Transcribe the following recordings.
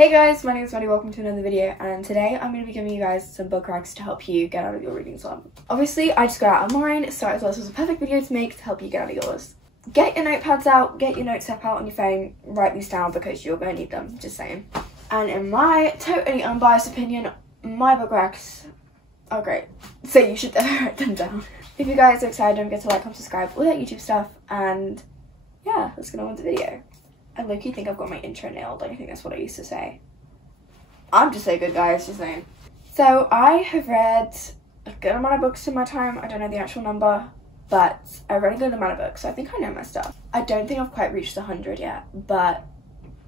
Hey guys, my name is Maddie, welcome to another video, and today I'm going to be giving you guys some book racks to help you get out of your reading slump. Obviously, I just got out of mine, so I thought this was a perfect video to make to help you get out of yours. Get your notepads out, get your notes app out on your phone, write these down because you're going to need them, just saying. And in my totally unbiased opinion, my book racks are great, so you should write them down. If you guys are excited, don't forget to like, comment, subscribe, all that YouTube stuff, and yeah, let's get on with the video. I low-key think I've got my intro nailed. Like, I think that's what I used to say. I'm just so good, guys, just saying. So I have read a good amount of books in my time. I don't know the actual number, but I read a good amount of books, so I think I know my stuff. I don't think I've quite reached 100 yet, but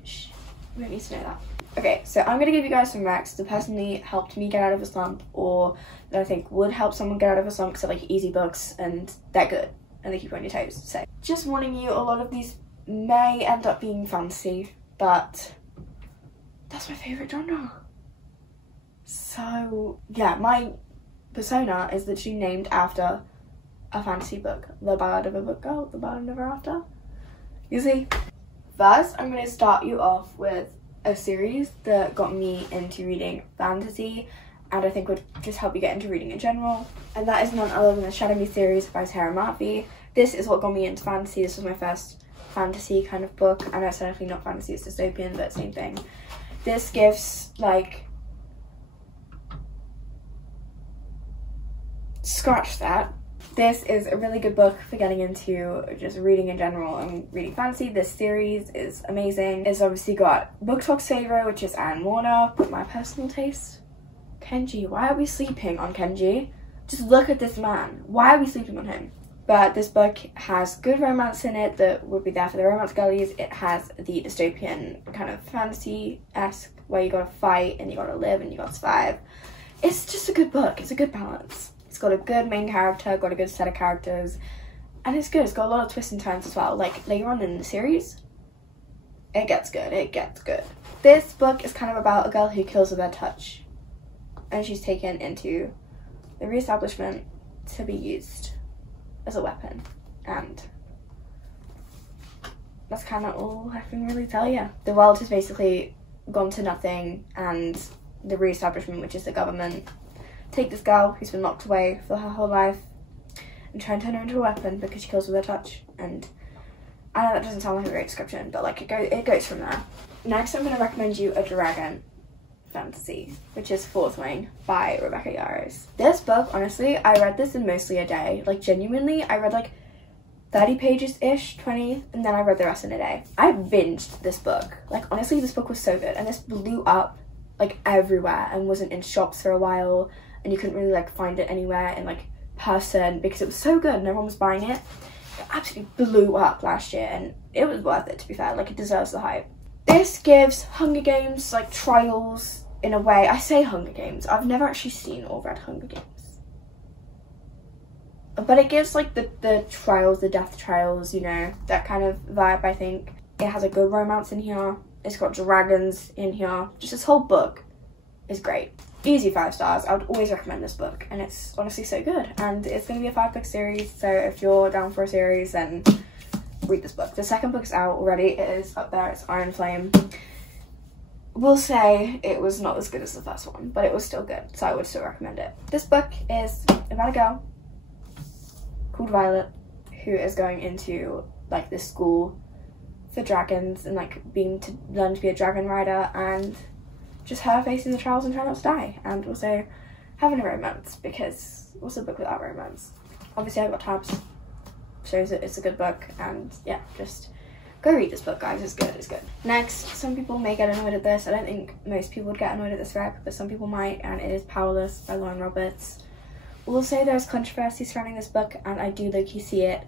shh, we don't need to know that. Okay, so I'm gonna give you guys some racks that personally helped me get out of a slump, or that I think would help someone get out of a slump because they're like easy books and they're good and they keep you on your toes. So just warning you, a lot of these may end up being fantasy, but that's my favourite genre. So yeah, my persona is literally named after a fantasy book. The Ballad of a Book Girl, The Ballad of Ever After. You see? First, I'm going to start you off with a series that got me into reading fantasy and I think would just help you get into reading in general. And that is none other than the Shadow Me series by Sarah Murphy. This is what got me into fantasy. This was my first fantasy kind of book. I know it's technically not fantasy, it's dystopian, but same thing. This gives, like, scratch that. This is a really good book for getting into just reading in general and reading fantasy. This series is amazing. It's obviously got Book Talk's favourite, which is Anne Warner, but my personal taste, Kenji. Why are we sleeping on Kenji? Just look at this man. Why are we sleeping on him? But this book has good romance in it that would be there for the romance girlies. It has the dystopian kind of fantasy-esque where you gotta fight and you gotta live and you gotta survive. It's just a good book. It's a good balance. It's got a good main character, got a good set of characters, and it's good. It's got a lot of twists and turns as well. Like later on in the series, it gets good. It gets good. This book is kind of about a girl who kills with her touch, and she's taken into the reestablishment to be used as a weapon, and that's kind of all I can really tell you. The world has basically gone to nothing, and the reestablishment, which is the government, take this girl who's been locked away for her whole life and try and turn her into a weapon because she kills with her touch. And I know that doesn't sound like a great description, but like it goes from there. Next, I'm going to recommend you a dragon fantasy, which is Fourth Wing by Rebecca Yarros. This book, honestly, I read this in mostly a day. Like, genuinely, I read like 30 pages-ish, 20, and then I read the rest in a day. I binged this book. Like, honestly, this book was so good, and this blew up like everywhere and wasn't in shops for a while, and you couldn't really like find it anywhere in like person because it was so good and everyone was buying it. It absolutely blew up last year, and it was worth it, to be fair. Like, it deserves the hype. This gives Hunger Games like trials in a way. I say Hunger Games, I've never actually seen or read Hunger Games, but it gives like the trials, the death trials, you know, that kind of vibe. I think it has a good romance in here. It's got dragons in here. Just this whole book is great. Easy 5 stars. I would always recommend this book, and it's honestly so good. And it's going to be a 5-book series, so if you're down for a series, then read this book. The second book's out already. It is up there. It's Iron Flame. We'll say it was not as good as the first one, but it was still good, so I would still recommend it. This book is about a girl called Violet who is going into like this school for dragons and like learn to be a dragon rider, and just her facing the trials and trying not to die, and also having a romance, because what's a book without romance? Obviously I've got tabs, shows that it's a good book, and yeah, just go read this book, guys. It's good, it's good. Next, some people may get annoyed at this. I don't think most people would get annoyed at this rec, but some people might, and it is Powerless by Lauren Roberts. We'll say there's controversy surrounding this book, and I do low-key see it,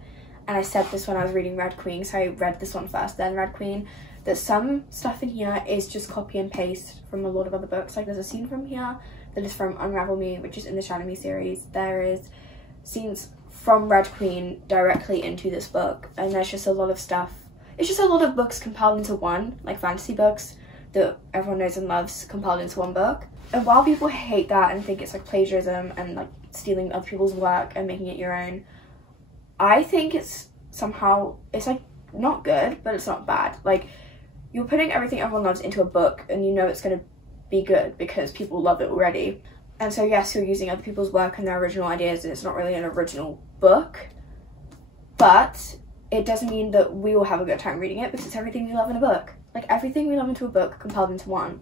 and I said this when I was reading Red Queen, so I read this one first, then Red Queen, that some stuff in here is just copy and paste from a lot of other books. Like, there's a scene from here that is from Unravel Me, which is in the Shadow Me series. There is scenes from Red Queen directly into this book, and there's just a lot of stuff. It's just a lot of books compiled into one, like fantasy books that everyone knows and loves compiled into one book. And while people hate that and think it's like plagiarism and like stealing other people's work and making it your own, I think it's somehow, it's like not good, but it's not bad. Like, you're putting everything everyone loves into a book, and you know it's going to be good because people love it already. And so yes, you're using other people's work and their original ideas, and it's not really an original book, but it doesn't mean that we will have a good time reading it because it's everything we love in a book. Like, everything we love into a book compiled into one.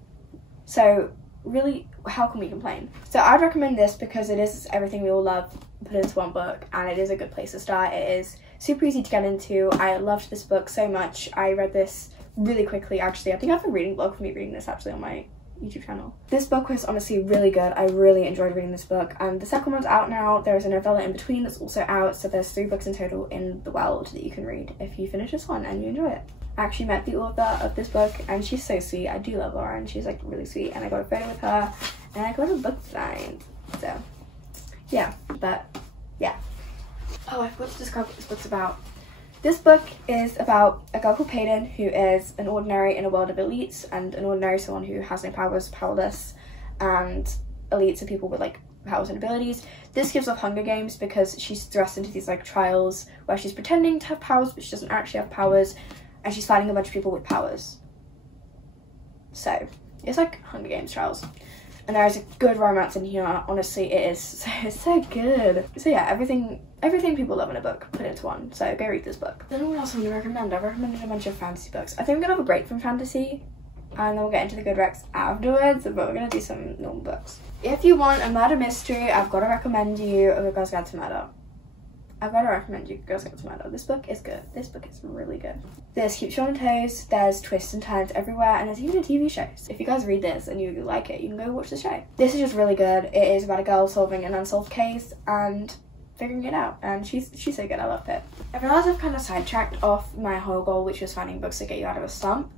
So really, how can we complain? So I'd recommend this because it is everything we all love put into one book, and it is a good place to start. It is super easy to get into. I loved this book so much. I read this really quickly, actually. I think I have a reading blog for me reading this actually on my YouTube channel. This book was honestly really good. I really enjoyed reading this book, and the second one's out now. There is a novella in between that's also out, so there's 3 books in total in the world that you can read if you finish this one and you enjoy it. I actually met the author of this book, and she's so sweet. I do love her, and she's like really sweet, and I got a photo with her, and I got a book signed. So yeah, but yeah. Oh, I forgot to describe what this book's about. This book is about a girl called Peyton, who is an ordinary in a world of elites, and an ordinary is someone who has no powers, powerless, and elites are people with like powers and abilities. This gives off Hunger Games because she's thrust into these like trials where she's pretending to have powers, but she doesn't actually have powers, and she's fighting a bunch of people with powers. So it's like Hunger Games trials. And there is a good romance in here. Honestly, it is so good. So yeah, everything people love in a book put into one. So go read this book. Then what else I want to recommend? I've recommended a bunch of fantasy books. I think we're gonna have a break from fantasy, and then we'll get into the good recs afterwards. But we're gonna do some normal books. If you want a murder mystery, I've got to recommend you A Good Girl's Guide to Murder. I've got to recommend you Girls Guide to Murder. This book is good. This book is really good. This keeps you on toes. There's twists and turns everywhere, and there's even a TV show. So if you guys read this and you like it, you can go watch the show. This is just really good. It is about a girl solving an unsolved case and figuring it out, and she's so good. I loved it. I realised I've kind of sidetracked off my whole goal, which was finding books that get you out of a slump.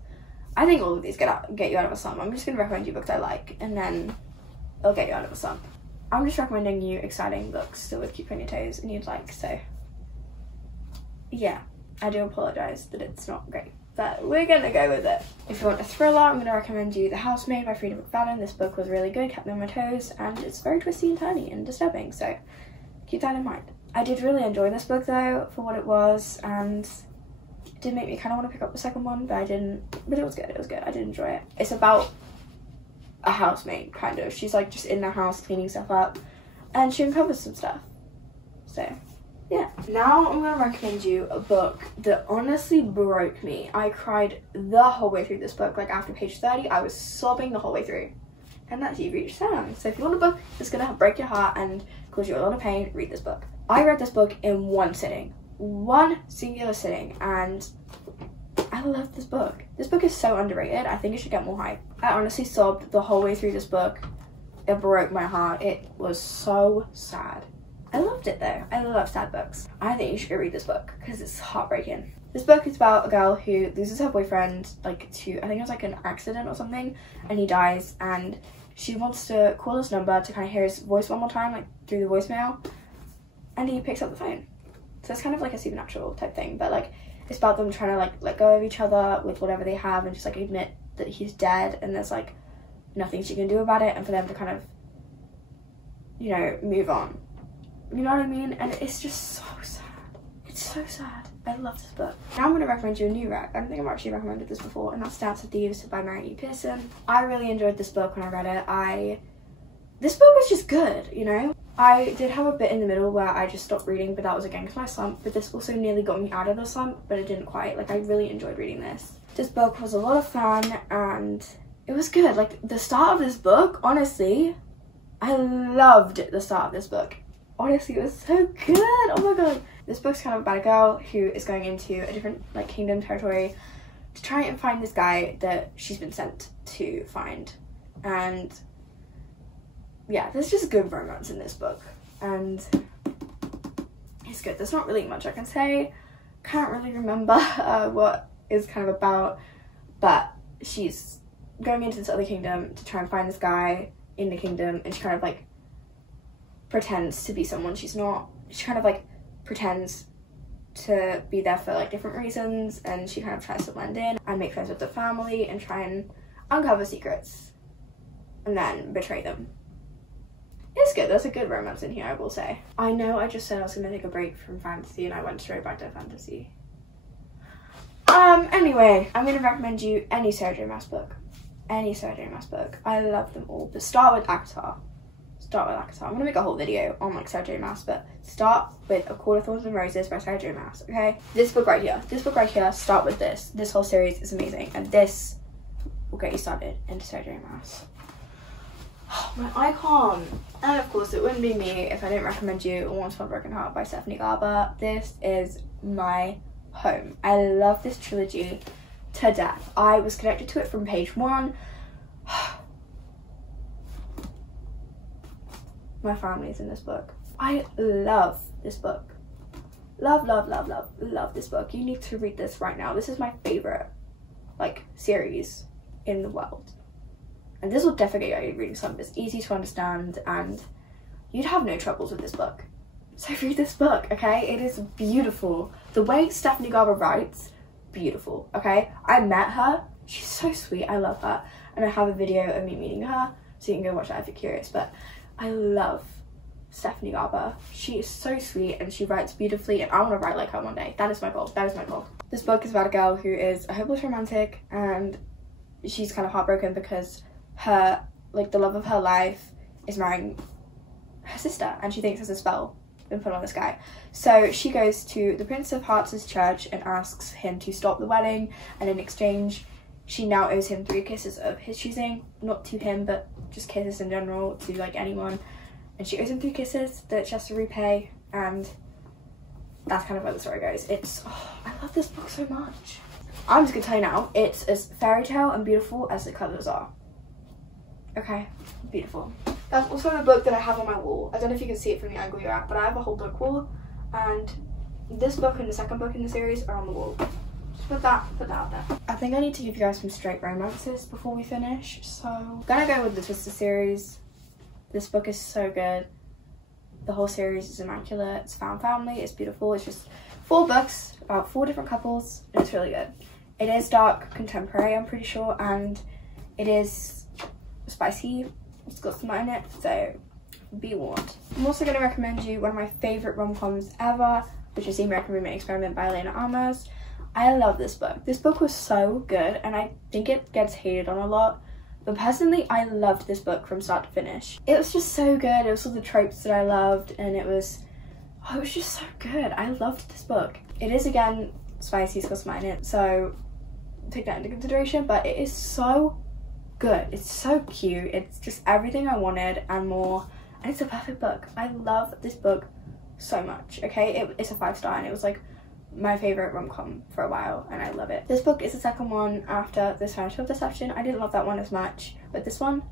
I think all of these get you out of a slump. I'm just going to recommend you books I like, and then it'll get you out of a slump. I'm just recommending you exciting books that would keep you on your toes and you'd like, so yeah, I do apologise that it's not great, but we're gonna go with it. If you want a thriller, I'm gonna recommend you The Housemaid by Frida McFadden. This book was really good, kept me on my toes, and it's very twisty and turny and disturbing, so keep that in mind. I did really enjoy this book though, for what it was, and it did make me kind of want to pick up the second one, but I didn't, but it was good, I did enjoy it. It's about a housemaid, kind of. She's like just in the house cleaning stuff up, and she uncovers some stuff, so yeah. Now I'm gonna recommend you a book that honestly broke me. I cried the whole way through this book. Like after page 30, I was sobbing the whole way through. And that's You've Reached Sound. So if you want a book that's gonna break your heart and cause you a lot of pain, read this book. I read this book in one sitting. One singular sitting, and I love this book. This book is so underrated. I think it should get more hype. I honestly sobbed the whole way through this book. It broke my heart. It was so sad. I loved it though. I love sad books. I think you should go read this book because it's heartbreaking. This book is about a girl who loses her boyfriend like to, I think it was like an accident or something, and he dies, and she wants to call this number to kind of hear his voice one more time, like through the voicemail, and he picks up the phone. So it's kind of like a supernatural type thing, but like it's about them trying to like let go of each other with whatever they have and just like admit that he's dead and there's like nothing she can do about it, and for them to kind of, you know, move on. You know what I mean? And it's just so sad. It's so sad. I love this book. Now I'm going to recommend you a new rec. I don't think I've actually recommended this before, and that's Dance of Thieves by Mary E. Pearson. I really enjoyed this book when I read it. This book was just good, you know? I did have a bit in the middle where I just stopped reading, but that was again because my slump, but this also nearly got me out of the slump, but it didn't quite. Like, I really enjoyed reading this. This book was a lot of fun, and it was good. Like, the start of this book, honestly, I loved the start of this book. Honestly, it was so good. Oh my god. This book's kind of about a girl who is going into a different like kingdom territory to try and find this guy that she's been sent to find. And yeah, there's just good romance in this book, and it's good. There's not really much I can say. Can't really remember what it's kind of about, but she's going into this other kingdom to try and find this guy in the kingdom, and she kind of like pretends to be someone she's not. She kind of like pretends to be there for like different reasons, and she kind of tries to blend in and make friends with the family and try and uncover secrets and then betray them. It's good. There's a good romance in here, I will say. I know I just said I was going to take a break from fantasy and I went straight back to fantasy. Anyway, I'm gonna recommend you any Sarah J Maas book. Any Sarah J Maas book. I love them all. But start with Akatar. I'm gonna make a whole video on like Sarah J Maas, but start with A Court of Thorns and Roses by Sarah J Maas, okay? This book right here, start with this. This whole series is amazing, and this will get you started into Sarah J Maas. My icon. And of course, it wouldn't be me if I didn't recommend you Once Upon a Broken Heart by Stephanie Garber. This is my home. I love this trilogy to death. I was connected to it from page 1. My family is in this book. I love this book. Love this book. You need to read this right now. This is my favorite like series in the world. And this will definitely get you reading something. It's easy to understand and you'd have no troubles with this book. So read this book, okay? It is beautiful. The way Stephanie Garber writes, beautiful, okay? I met her. She's so sweet. I love her. And I have a video of me meeting her, so you can go watch that if you're curious. But I love Stephanie Garber. She is so sweet and she writes beautifully, and I want to write like her one day. That is my goal. That is my goal. This book is about a girl who is a hopeless romantic, and she's kind of heartbroken because her, like, the love of her life is marrying her sister, and she thinks there's a spell been put on this guy. So she goes to the Prince of Hearts' church and asks him to stop the wedding, and in exchange she now owes him 3 kisses of his choosing, not to him but just kisses in general to like anyone, and she owes him 3 kisses that she has to repay, and that's kind of where the story goes. I love this book so much. I'm just gonna tell you now, it's as fairy tale and beautiful as the colours are. Okay, beautiful. That's also the book that I have on my wall. I don't know if you can see it from the angle you're at, but I have a whole book wall, and this book and the second book in the series are on the wall. Just put that out there. I think I need to give you guys some straight romances before we finish, so I'm gonna go with the Twister series. This book is so good. The whole series is immaculate. It's found family, it's beautiful. It's just 4 books about 4 different couples, and it's really good. It is dark contemporary, I'm pretty sure, and it is spicy. It's got some in it, so be warned. I'm also going to recommend you one of my favourite rom-coms ever, which is The American Roommate Experiment by Elena Armas. I love this book. This book was so good, and I think it gets hated on a lot, but personally I loved this book from start to finish. It was just so good. It was all the tropes that I loved, and it was just so good. I loved this book. It is, again, spicy, it's got some in it, so take that into consideration, but it is so good. It's so cute. It's just everything I wanted and more, and it's a perfect book. I love this book so much, okay? It's a 5-star, and it was like my favorite rom-com for a while, and I love it. This book is the second one after This Financial of Deception. I didn't love that one as much, but this one,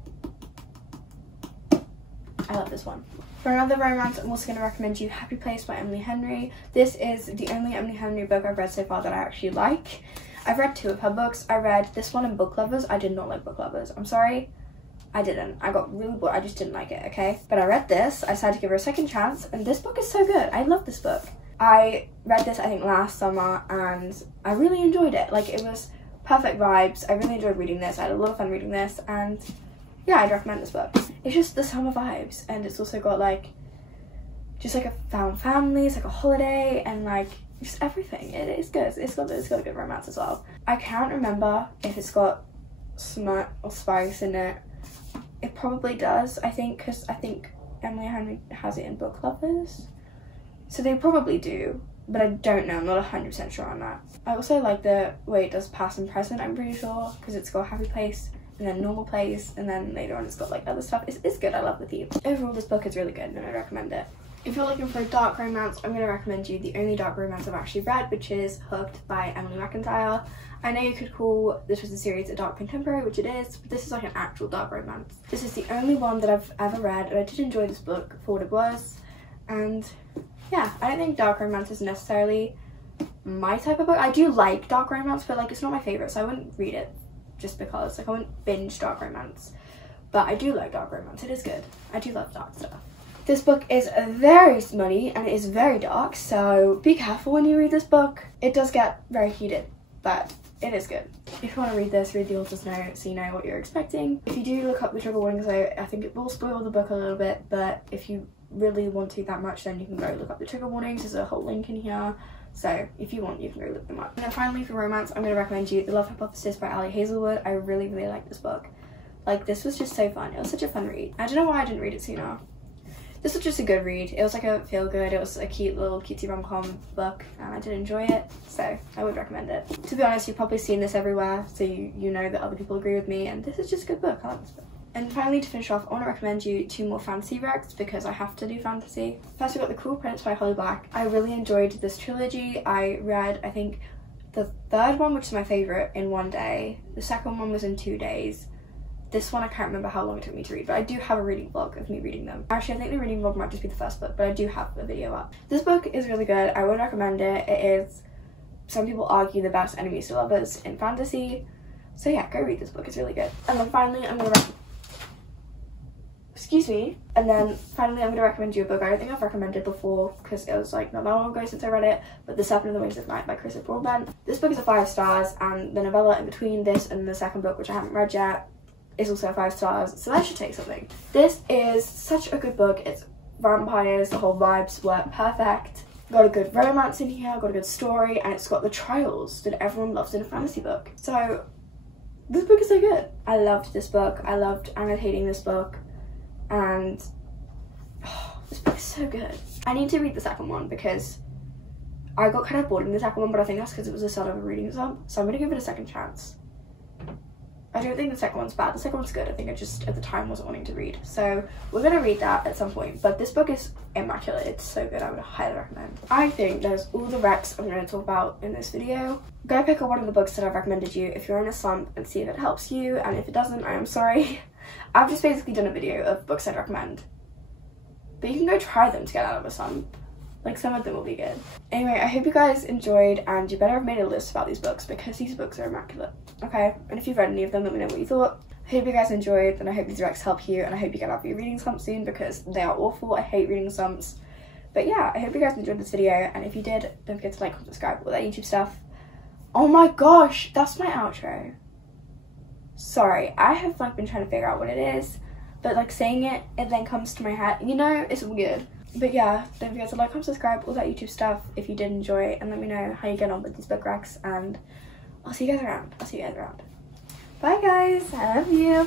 I love this one. For another romance, I'm also going to recommend you Happy Place by Emily Henry. This is the only Emily Henry book I've read so far that I actually like. I've read 2 of her books. I read this one and Book Lovers. I did not like Book Lovers. I'm sorry. I didn't. I got really bored. I just didn't like it, okay? But I read this. I decided to give her a second chance, and this book is so good. I love this book. I read this, I think, last summer, and I really enjoyed it. Like, it was perfect vibes. I really enjoyed reading this. I had a lot of fun reading this, and yeah, I'd recommend this book. It's just the summer vibes, and it's also got, like, just like a found family. It's like a holiday, and like just everything. It is good. It's got a good romance as well. I can't remember if it's got smut or spice in it. It probably does, I think, because I think Emily Henry has it in Book Lovers, so they probably do, but I don't know. I'm not 100% sure on that. I also like the way it does past and present, I'm pretty sure, because it's got Happy Place and then Normal Place, and then later on it's got like other stuff. It's good. I love the theme. Overall, this book is really good, and I recommend it. If you're looking for a dark romance, I'm going to recommend you the only dark romance I've actually read, which is Hooked by Emily McIntyre. I know you could call this was a series a dark contemporary, which it is, but this is like an actual dark romance. This is the only one that I've ever read, and I did enjoy this book for what it was. And yeah, I don't think dark romance is necessarily my type of book. I do like dark romance, but like it's not my favourite, so I wouldn't read it just because. Like I wouldn't binge dark romance. But I do like dark romance. It is good. I do love dark stuff. This book is very smutty and it is very dark, so be careful when you read this book. It does get very heated, but it is good. If you want to read this, read the author's note so you know what you're expecting. If you do look up the trigger warnings though, I think it will spoil the book a little bit, but if you really want to that much, then you can go look up the trigger warnings. There's a whole link in here. So if you want, you can go look them up. And then finally for romance, I'm going to recommend you The Love Hypothesis by Ali Hazelwood. I really, really like this book. Like, this was just so fun. It was such a fun read. I don't know why I didn't read it sooner. This was just a good read. It was like a feel good. It was a cute little cutesy rom-com book, and I did enjoy it, so I would recommend it. To be honest, you've probably seen this everywhere, so you know that other people agree with me, and this is just a good book. I like this book. And finally, to finish off, I want to recommend you 2 more fantasy recs because I have to do fantasy. First, we've got The Cruel Prince by Holly Black. I really enjoyed this trilogy. I read, I think, the third one, which is my favourite, in 1 day. The second one was in 2 days. This one, I can't remember how long it took me to read, but I do have a reading vlog of me reading them. Actually, I think the reading vlog might just be the first book, but I do have a video up. This book is really good. I would recommend it. It is, some people argue, the best enemies to lovers in fantasy. So yeah, go read this book. It's really good. And then finally, I'm going to recommend you a book I don't think I've recommended before because it was like not that long ago since I read it, but The Serpent and the Wings of Night by Christopher Broadbent. This book is a 5 stars, and the novella in between this and the second book, which I haven't read yet, is also 5 stars, so that should take something. This is such a good book. It's vampires, the whole vibes work perfect. Got a good romance in here, got a good story, and it's got the trials that everyone loves in a fantasy book. So this book is so good. I loved this book. I loved annotating this book, and this book is so good. I need to read the second one because I got kind of bored in the second one, but I think that's because it was the start of a reading slump, so I'm going to give it a second chance. I don't think the second one's bad. The second one's good. I think I just, at the time, wasn't wanting to read. So we're going to read that at some point. But this book is immaculate. It's so good. I would highly recommend. I think there's all the recs I'm going to talk about in this video. Go pick up one of the books that I've recommended you if you're in a slump and see if it helps you. And if it doesn't, I am sorry. I've just basically done a video of books I'd recommend. But you can go try them to get out of a slump. Like, some of them will be good. Anyway, I hope you guys enjoyed, and you better have made a list about these books because these books are immaculate, okay? And if you've read any of them, let me know what you thought. I hope you guys enjoyed, and I hope these recs help you, and I hope you get out of your reading slump soon because they are awful. I hate reading slumps. But yeah, I hope you guys enjoyed this video, and if you did, don't forget to like, comment, subscribe, all that YouTube stuff. Oh my gosh, that's my outro. Sorry, I have like been trying to figure out what it is, but like saying it, it then comes to my head. You know, it's weird. But yeah, don't forget to like, comment, subscribe, all that YouTube stuff if you did enjoy, and let me know how you get on with these book recs, and I'll see you guys around. Bye guys, I love you.